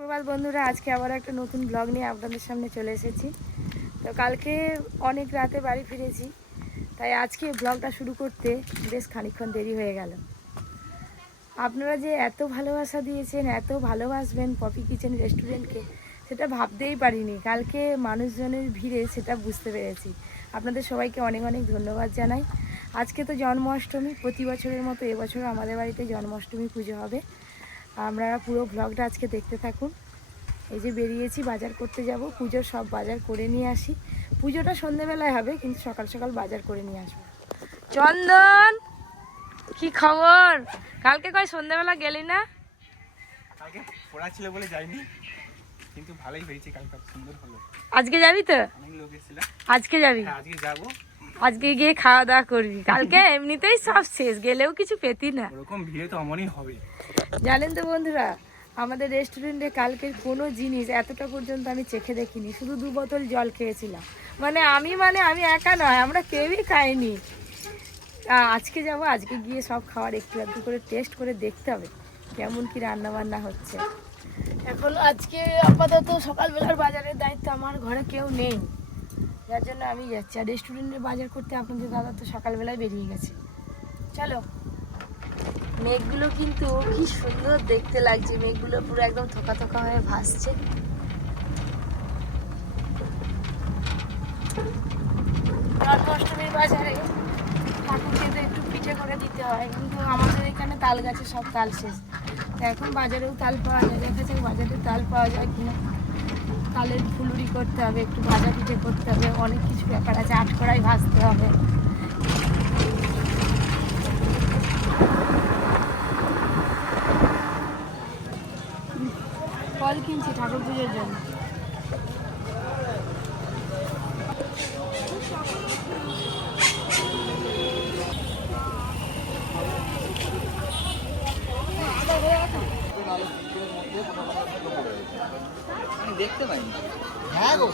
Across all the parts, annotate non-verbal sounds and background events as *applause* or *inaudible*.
সুপ্রভাত বন্ধুরা, আজকে আবার একটা নতুন ব্লগ নিয়ে আপনাদের সামনে চলে এসেছি। তো কালকে অনেক রাতে বাড়ি ফিরেছি, তাই আজকে ব্লগটা শুরু করতে বেশ খানিকক্ষণ দেরি হয়ে গেল। আপনারা যে এত ভালোবাসা দিয়েছেন, এত ভালোবাসবেন পপি কিচেন রেস্টুরেন্টকে, সেটা ভাবতেই পারিনি। কালকে মানুষজনের ভিড়ে সেটা বুঝতে পেরেছি। আপনাদের সবাইকে অনেক অনেক ধন্যবাদ জানাই। আজকে তো জন্মাষ্টমী, প্রতি বছরের মতো এবছর আমাদের বাড়িতে জন্মাষ্টমী পুজো হবে। আমরা পুরো ব্লগটা আজকে দেখতে থাকুন। এই যে বেরিয়েছি বাজার করতে যাব পুজোর সব বাজার করে নিয়ে আসি। পুজোটা সন্ধেবেলায় হবে কিন্তু সকাল সকাল বাজার করে নিয়ে আসব। চন্দন কি খবর? কালকে কয় সন্ধেবেলা গেলি না? কালকে পড়া ছিল বলে যাইনি কিন্তু ভালোই হয়েছে কালকে সুন্দর হলো। আজকে যাবি তো? অনেক লোক এসেছিল। আজকে যাবি? হ্যাঁ আজকে যাব। আজকে গিয়ে খাওয়া দাওয়া করবি। কালকে এমনিতেই সব শেষ গেলেও কিছু পেতি না। ওরকম ভিড়ে তো অমনই হবে। জানেন তো বন্ধুরা আমাদের রেস্টুরেন্টে কালকের কোনো জিনিস এতটা পর্যন্ত আমি চেখে দেখিনি শুধু দু বোতল জল খেয়েছিলাম। মানে আমি মানে আমি একা নয় আমরা কেউই খাইনি। আজকে যাব আজকে গিয়ে সব খাবার একটু একটু করে টেস্ট করে দেখতে হবে কেমন কি রান্না বান্না হচ্ছে। এখন আজকে আপাতত সকালবেলার বাজারের দায়িত্ব আমার ঘরে কেউ নেই। যার জন্য আমি যাচ্ছি। আর রেস্টুরেন্টের বাজার করতে আপনাদের দাদা তো সকালবেলায় বেরিয়ে গেছে। চলো। মেঘগুলো কিন্তু কি সুন্দর দেখতে লাগছে। মেঘগুলো পুরো একদম থোকা থোকা হয়ে ভাসছে। বাজারে একটু পিঠে করে দিতে হয়। কিন্তু আমাদের এখানে তাল গাছে সব তাল শেষ। এখন বাজারেও তাল পাওয়া যায়। দেখা যাক বাজারে তাল পাওয়া যায় কিনা? তালের ফুলুরি করতে হবে, একটু ভাজা পিঠে করতে হবে, অনেক কিছু ব্যাপার আছে আটকড়াই ভাজতে হবে। ফল কিনছি ঠাকুর পুজোর জন্য। আমি দেখতে পাইনি। হ্যাঁ গো।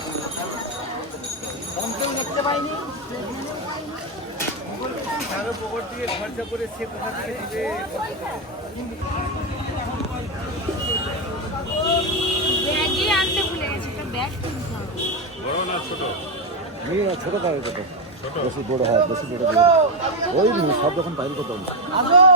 কেউ দেখতে পাইনি? কারও পকর দিয়ে খরচা করে সে কোথা থেকে দিবে। ব্যাগই আনতে ভুলে গেছি একটা ব্যাগ কিনতে হবে। মেয়ে ছোট কত বেশি বড় হয় বেশি বড় ওই নিয়ে সব যখন বাইরে করতে হবে। আসো।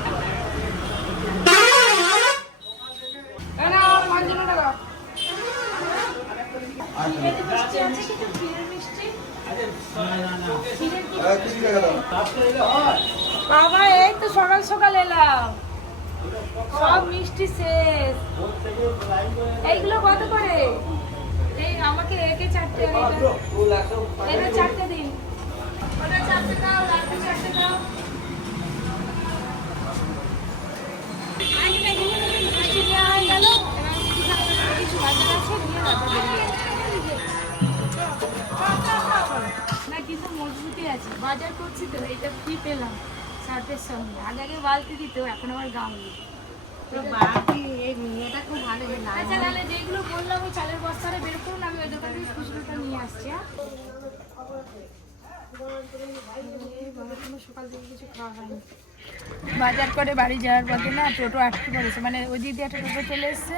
বাবা, এই তো সকাল সকাল এলাম। সব মিষ্টি শেষ। এইগুলো কত করে? এই আমাকে একে চারটে এটা চারটে আগে বালতি দিত এখন আবার গাউনি আচ্ছা তাহলে যেগুলো বললাম ওই চালের বস্তাটা বের করুন আমি ওই দোকান থেকে খুচরোটা নিয়ে আসছি হ্যাঁ? সকাল থেকে কিছু খাওয়া হয়নি বাজার করে বাড়ি যাওয়ার পথে না টোটো আটকে পড়েছে। মানে ওই দিক দিয়ে একটা টোটো চলে এসছে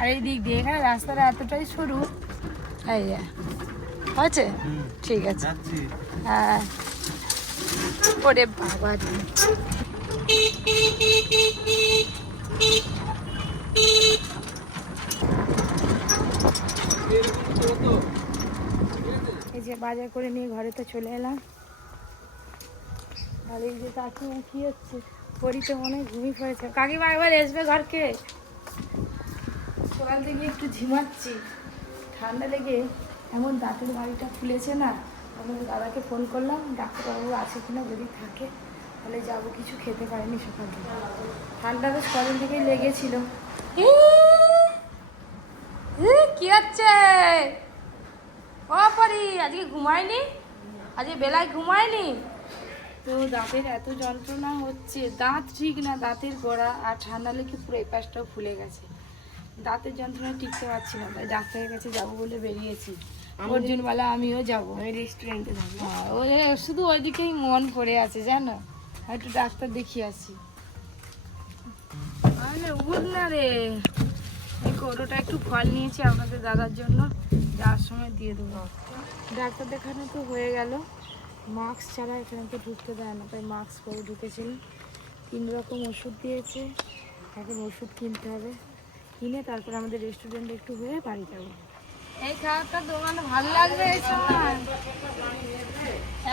আর এই দিক দিয়ে। এখানে রাস্তাটা এতটাই সরু। এই। হয়েছে? ঠিক আছে। হ্যাঁ। ওরে বাবা। এই যে বাজার করে নিয়ে ঘরে তো চলে এলাম। আর এই যে কাকিমা কি হচ্ছে? পরিতে মনে ঘুমিয়ে পড়েছে। কাকিমা একবার আসবে ঘরকে। সকাল থেকে একটু ঝিমাচ্ছি। ঠান্ডা লেগে এমন দাঁতের বাড়িটা ফুলেছে না। আমি দাদাকে ফোন করলাম, ডাক্তারবাবু আছে কিনা যদি থাকে। তাহলে যাব কিছু খেতে পারিনি সকাল থেকে। ঠান্ডা বেশ কদিন থেকেই লেগেছিল। কি হচ্ছে? ও পরি আজকে ঘুমায়নি? আজকে বেলায় ঘুমায়নি? তো দাঁতের এত যন্ত্রণা হচ্ছে দাঁত ঠিক না দাঁতের গোড়া আর ঠান্ডা লেগে পুরো এই পাশটাও ফুলে গেছে। দাঁতের যন্ত্রণা টিকতে পারছি না তাই ডাক্তারের কাছে যাব বলে বেরিয়েছি। অর্জুন বলে আমিও যাব। রেস্টুরেন্টে থাকি হ্যাঁ, ওই শুধু ওইদিকেই মন পড়ে আছে জানো? একটু ডাক্তার দেখিয়ে আসি। আরে উঠ না রে। এই কোটোটা একটু ফল নিয়েছি আপনাদের দাদার জন্য। যাওয়ার সময় দিয়ে দেবো। ডাক্তার দেখানো তো হয়ে গেল। মাস্ক ছাড়া এখানে তো ঢুকতে দেয় না তাই মাস্ক পরে ঢুকেছিলাম। তিন রকম ওষুধ দিয়েছে। এখন ওষুধ কিনতে হবে। কিনে তারপর আমাদের রেস্টুরেন্টে একটু হয়ে বাড়ি যাব। এই খাবারটা দোকানে ভালো লাগবে এই সময়।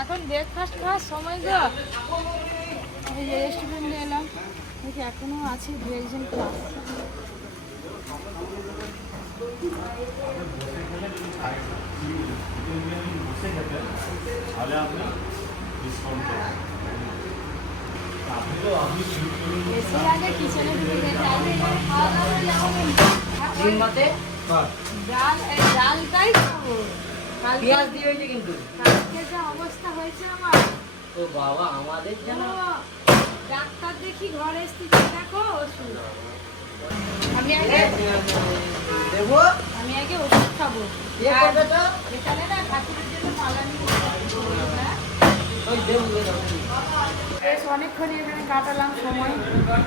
এখন ব্রেকফাস্ট খাওয়ার সময় গো। এই যে রেস্টুরেন্টে এলাম। দেখি এখনও আছে দু একজন ক্লাস এসে আগে কিচেনে ঢুকে গেছে আগে খাওয়া দাওয়া যাবে ডাল এই ডালটাই খাব পেঁয়াজ দিয়ে হয়েছে কিন্তু। কালকে যা অবস্থা হয়েছে আমার। ও বাবা আমাদের যেন ডাক্তার দেখি ঘরে দেখো ওষুধ। আমি আগে দেবো। আমি আগে ওষুধ খাব। কে করবে তো? এখানে না ঠাকুরের জন্য মালা নিয়ে ওই দেবো দেবো। বেশ অনেকক্ষণই এখানে কাটালাম সময়।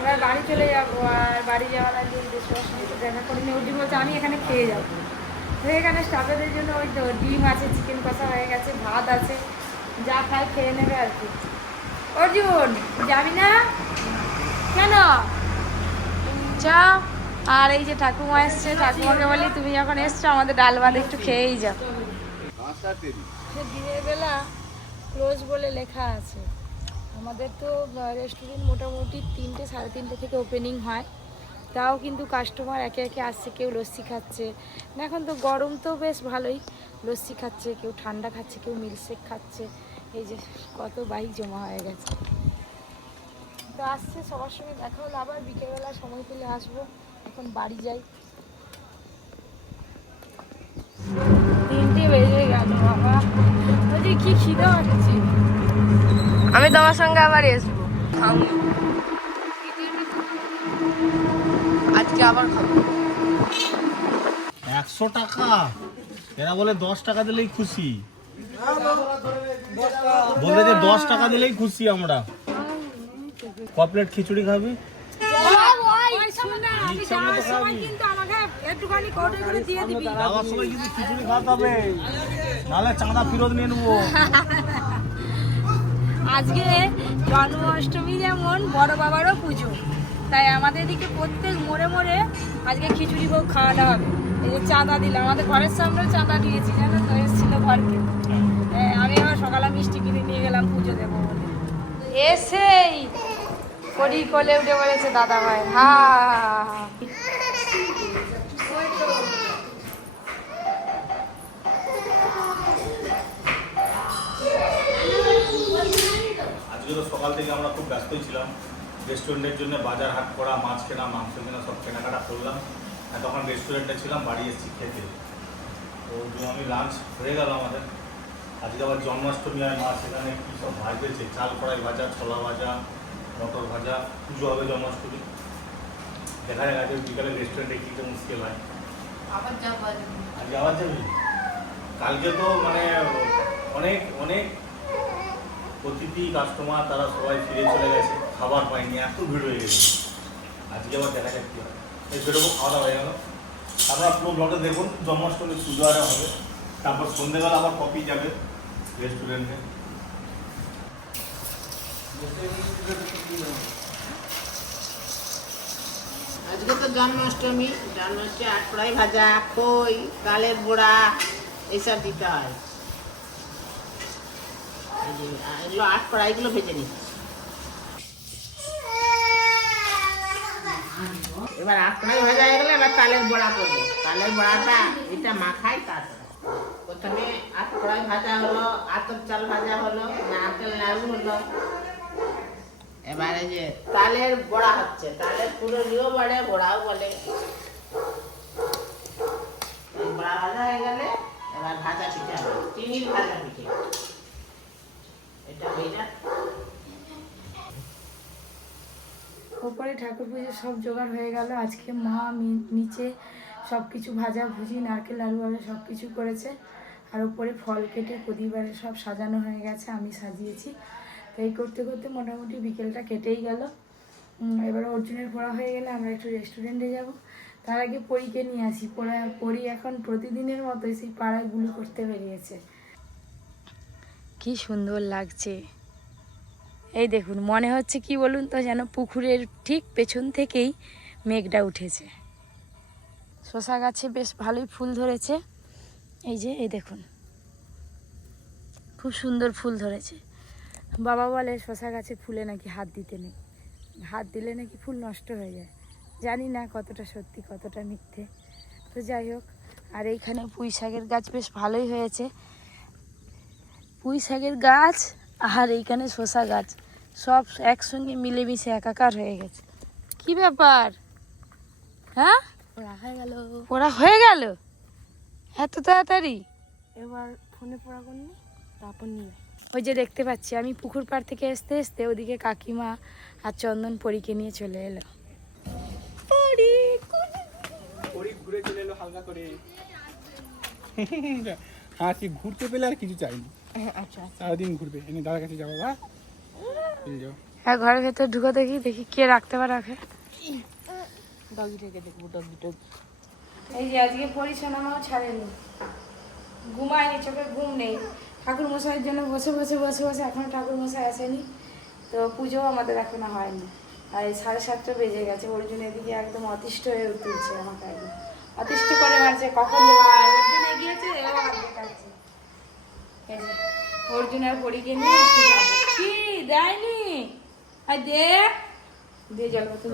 এবার বাড়ি চলে যাব আর বাড়ি যাওয়ার আগে সঙ্গে তো দেখা করিনি ওটি বলছে আমি এখানে খেয়ে যাব। তো এখানে স্টাফেদের জন্য ওই তো ডিম আছে চিকেন কষা হয়ে গেছে ভাত আছে যা খায় খেয়ে নেবে আর কি। অর্জুন যাবি না? কেন? চা আর এই যে ঠাকুমা এসছে ঠাকুমাকে বলি তুমি যখন এসছো আমাদের ডাল ভাত একটু খেয়েই যাও। সে দিনের বেলা ক্লোজ বলে লেখা আছে। আমাদের তো রেস্টুরেন্ট মোটামুটি তিনটে, সাড়ে তিনটে থেকে ওপেনিং হয়। তাও কিন্তু কাস্টমার একে একে আসছে, কেউ লস্যি খাচ্ছে। না, এখন তো গরম তো বেশ ভালোই। লস্যি খাচ্ছে, কেউ ঠান্ডা খাচ্ছে, কেউ মিল্কশেক খাচ্ছে। এই যে কত বাইক জমা হয়ে গেছে। তো আসছে, সবার সঙ্গে দেখা হলো। আবার বিকেলবেলা সময় পেলে আসব। এখন বাড়ি যাই। তিনটে বেজে গেল, বাবা। বলছি কি খিদে পাচ্ছে। আমি তোমার সঙ্গে আবার আসব। আজকে আবার খাব। একশো টাকা? এরা বলে দশ টাকা দিলেই খুশি। বলে যে দশ টাকা দিলেই খুশি আমরা। ক প্লেট খিচুড়ি খাবি? যাওয়ার সময় কিন্তু খিচুড়ি খাওয়াতে হবে। নাহলে চাঁদা ফেরত নিয়ে নেব। *laughs* আজকে জন্মাষ্টমী যেমন বড় বাবারও পুজো তাই আমাদের এদিকে প্রত্যেক মোড়ে মোড়ে আজকে খিচুড়ি ভোগ খাওয়ানো হবে এই যে চাঁদা দিলাম আমাদের ঘরের সামনেও চাঁদা দিয়েছি জানো তো এসেছিল ঘরকে হ্যাঁ, আমি আবার সকালে মিষ্টি কিনে নিয়ে গেলাম পুজো দেবো বলে এসেই করি কোলে উঠে পড়েছে দাদা ভাই হা থেকে আমরা খুব ব্যস্তই ছিলাম। রেস্টুরেন্টের জন্য বাজার হাট করা মাছ কেনা মাংস কেনা সব কেনাকাটা করলাম। আর তখন রেস্টুরেন্টে ছিলাম বাড়ি এসেছি খেতে। তো যে আমি লাঞ্চ হয়ে গেল আমাদের। আজকে আবার জন্মাষ্টমী আর মা সেখানে কী সব ভাজতেছে চাল কড়াই ভাজা ছোলা ভাজা মটর ভাজা পুজো হবে জন্মাষ্টমী। দেখা যাক আজকে বিকালে রেস্টুরেন্টে কী তো মুশকিল হয়। আজকে আবার যাবি? কালকে তো মানে অনেক অনেক অতিথি কাস্টমার তারা সবাই ফিরে চলে গেছে, খাবার পায়নি, এত ভিড় হয়ে গেছে। আজকে আবার দেখা যাক কি হয়। এই বেরোবো, খাওয়া হয়ে গেল। আপনারা পুরো ব্লগে দেখুন, জন্মাষ্টমী পুজো আরে হবে। তারপর সন্ধ্যেবেলা আবার কপি যাবে রেস্টুরেন্টে আজকে তো জন্মাষ্টমী জন্মাষ্টমী আটকড়াই ভাজা খই তালের বড়া এইসব দিতে হয়। এগুলো আট কড়াইগুলো ভেজে নিই এবার আট কড়াই ভাজা হয়ে গেলে এবার তালের বড়া করব। তালের বড়াটা এটা মাখাই, তারপরে প্রথমে আট কড়াই ভাজা হলো আতর চাল ভাজা হলো নারকেল নাড়ু হলো। এবারে যে তালের বড়া হচ্ছে, তালের পুরো নিয়েও বড়ে, বড়াও বলে। বড়া ভাজা হয়ে গেলে এবার ভাজা পিঠে হবে, চিনির ভাজা পিঠে এটা হয়ে যাক ওপরে ঠাকুর পুজো সব জোগাড় হয়ে গেল। আজকে মা নিচে সব কিছু ভাজা ভুজি, নারকেল, আলু আলু সব কিছু করেছে। আর উপরে ফল কেটে প্রদীপারে সব সাজানো হয়ে গেছে, আমি সাজিয়েছি। তো এই করতে করতে মোটামুটি বিকেলটা কেটেই গেল। এবার অর্জুনের পড়া হয়ে গেলে আমরা একটু রেস্টুরেন্টে যাব। তার আগে পরীকে নিয়ে আসি। পড়া, পরি এখন প্রতিদিনের মতোই সেই পাড়ায় গুলি করতে বেরিয়েছে। কি সুন্দর লাগছে। এই দেখুন, মনে হচ্ছে কি বলুন তো, যেন পুকুরের ঠিক পেছন থেকেই মেঘটা উঠেছে। শশা গাছে বেশ ভালোই ফুল ধরেছে। এই যে, এই দেখুন, খুব সুন্দর ফুল ধরেছে। বাবা বলে, শশা গাছে ফুলে নাকি হাত দিতে নেই? হাত দিলে নাকি ফুল নষ্ট হয়ে যায়? জানি না কতটা সত্যি, কতটা মিথ্যে। তো যাই হোক, আর এইখানে পুঁই শাকের গাছ বেশ ভালোই হয়েছে। পুঁই শাকের গাছ আর এইখানে শশা গাছ। সব একসঙ্গে মিলেমিশে একাকার হয়ে গেছে। কি ব্যাপার? হ্যাঁ? ওরা হয়ে গেল। ওরা হয়ে গেল? এত তাড়াতাড়ি? এবার ফোনে পড়া করনি তারপর নিয়ে ওই যে দেখতে পাচ্ছি আমি পুকুর পাড় থেকে আসতে আসতে ওদিকে কাকিমা আর চন্দন পরীকে নিয়ে চলে এলো। পরি ঘুরে চলে এলো হালকা করে। হাসি ঘুরতে পেলে আর কিছু চাইনি আচ্ছা। সারাদিন ঘুরবে। এনে দাদার কাছে যাব বা। হ্যাঁ ঘরের ভেতর ঢুকে দেখি দেখি কে রাখতে পারে রাখে ডগিটাকে দেখব ডগি ডগি এই যে আজকে পরিচালনাও ছাড়েনি। ঘুমায়নি চোখে ঘুম নেই। ঠাকুর মশাইয়ের জন্য বসে বসে বসে বসে এখনও ঠাকুর মশাই আসেনি। তো পুজোও আমাদের এখনও হয়নি। আর এই সাড়ে সাতটা বেজে গেছে ওর জন্য এদিকে একদম অতিষ্ঠ হয়ে উঠছে আমাকে একদম। অতিষ্ঠ করে মারছে কখন যে মা অর্জুন এগিয়েছে ও হাত দেখাচ্ছে এই যে। অর্জুন আর পরীকে নিয়ে কি? দেয়নি? আর দে। দে জল বোতল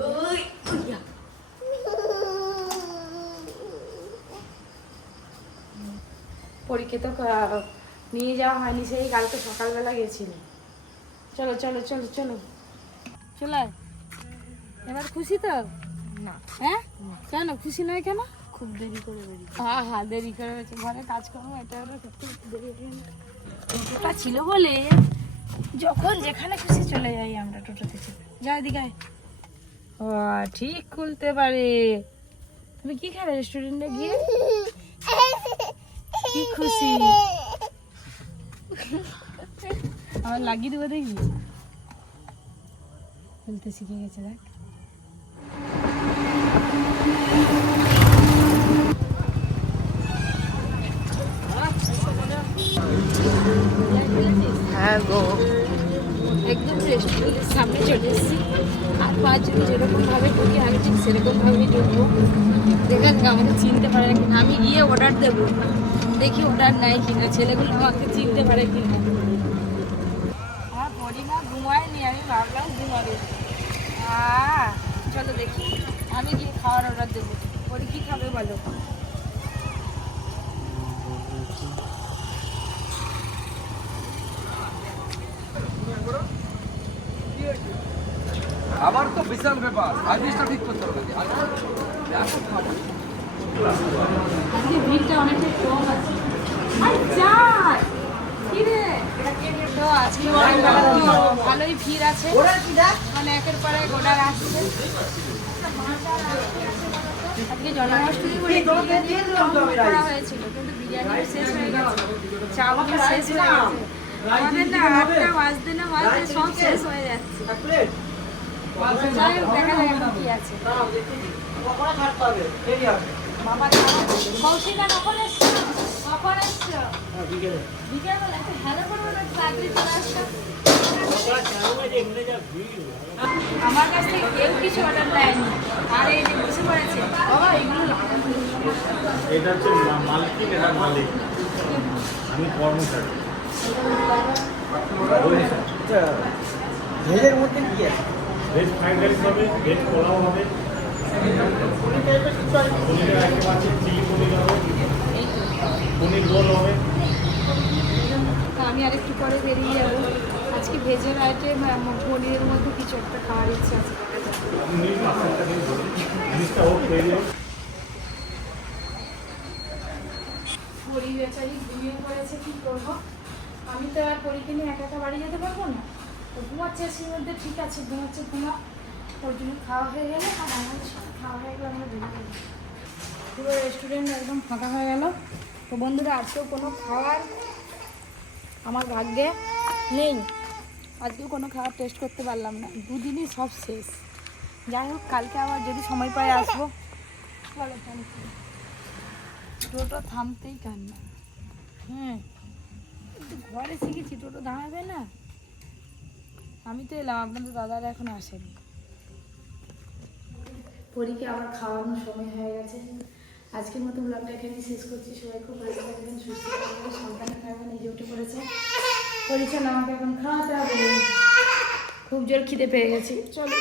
পরীকে তো নিয়ে যাওয়া হয়নি সেই কালকে সকালবেলা গেছিল। চলো চলো চলো চলো। চলো। এবার খুশি তো? না। হ্যাঁ? কেন? খুশি নয় কেন? খুব দেরি করে বেরিয়ে হ্যাঁ হ্যাঁ দেরি করে হয়েছে ঘরে কাজকর্ম এটা ওটা করতে করতে দেরি টোটোটা ছিল বলে যখন যেখানে খুশি চলে যাই আমরা টোটোতে চেপে যাই আয়। ও ঠিক খুলতে পারে। তুমি কি খাবে রেস্টুরেন্টে গিয়ে? কি খুশি? আমার লাগিয়ে দেবো দেখি। খুলতে শিখে গেছে দেখ। গো। একদম রেস্টুরেন্টের সামনে চলে এসেছি। আর পাঁচজন যেরকমভাবে ঢুকি, আমি ঠিক সেরকমভাবেই ঢুকবো। দেখা আমাকে চিনতে পারে কিনা। আমি গিয়ে অর্ডার দেবো। দেখি অর্ডার নাই কিনা। ছেলেগুলো আমাকে চিনতে পারে কিনা। আমার পরিমা ঘুমায়নি আমি ভাবলাম ঘুমাবে। চলো দেখি। আমি গিয়ে খাওয়ার অর্ডার দেবো। পরি কি খাবে বলো? আমার তো বিশাল ব্যাপার। সার্ভিসটা ঠিক করতে হবে আজকে ভিড়টা অনেকটা কম আছে। আরে যাই কি রে? তো আজকে ভালোই ভিড় আছে। মানে একের পর এক অর্ডার আসছে। আজকে জন্মাষ্টমী বলে করা হয়েছিল কিন্তু বিরিয়ানি শেষ হয়ে গেছে। শেষ হয়ে গেছে। আমাদের না আটটা বাজতে না বাজতে সব শেষ হয়ে যাচ্ছে। আমার কাছ থেকে কেউ কিছু অর্ডার দেয়নি। আর এই যে বসে পড়েছে বাবা এগুলো এটা হচ্ছে মালকিন এটা মালিক। আমি কর্মচারী। ভেজের মধ্যে কি আছে? ভেজ ফ্রাইড রাইস হবে ভেজ পোলাও হবে। পনিরের আইটেম আছে চিলি পনির হবে পনির রোল হবে। তা আমি আরেকটু পরে বেরিয়ে যাব। আজকে ভেজের আইটেম পনিরের মধ্যে কিছু একটা খাওয়ার ইচ্ছে আছে। জিনিসটা হোক পরি বেচারি ঘুমিয়ে পড়েছে কি করব? আমি তো আর পরীকে নিয়ে একা একা বাড়ি যেতে পারব না। তো ঘুমাচ্ছে এসির মধ্যে ঠিক আছে ঘুমাচ্ছে ঘুমা ওর জন্য খাওয়া হয়ে গেলে আর আমাদের সাথে খাওয়া হয়ে গেলে আমরা বেরিয়ে পুরো রেস্টুরেন্ট একদম ফাঁকা হয়ে গেল। তো বন্ধুরা আজকেও কোনো খাওয়ার আমার ভাগ্যে নেই। আজকেও কোনো খাবার টেস্ট করতে পারলাম না। দুদিনই সব শেষ। যাই হোক কালকে আবার যদি সময় পাই আসব। বলো টোটো থামতেই কান্না হ্যাঁ ঘরে শিখেছি টোটো দাঁড়াবে না। আমি তো এলাম আপনাদের দাদারা এখন আসেনি। পরীকে আমার খাওয়ানোর সময় হয়ে গেছে। আজকের মতো ব্লগটা এখানে শেষ করছি। সবাই খুব ভালো থাকবেন সুস্থ থাকবেন সন্তানের খাবেন নিজে উঠে পড়েছে। পরিচয় আমাকে এখন খাওয়াতে হবে খুব জোর খিদে পেয়ে গেছি। চলো।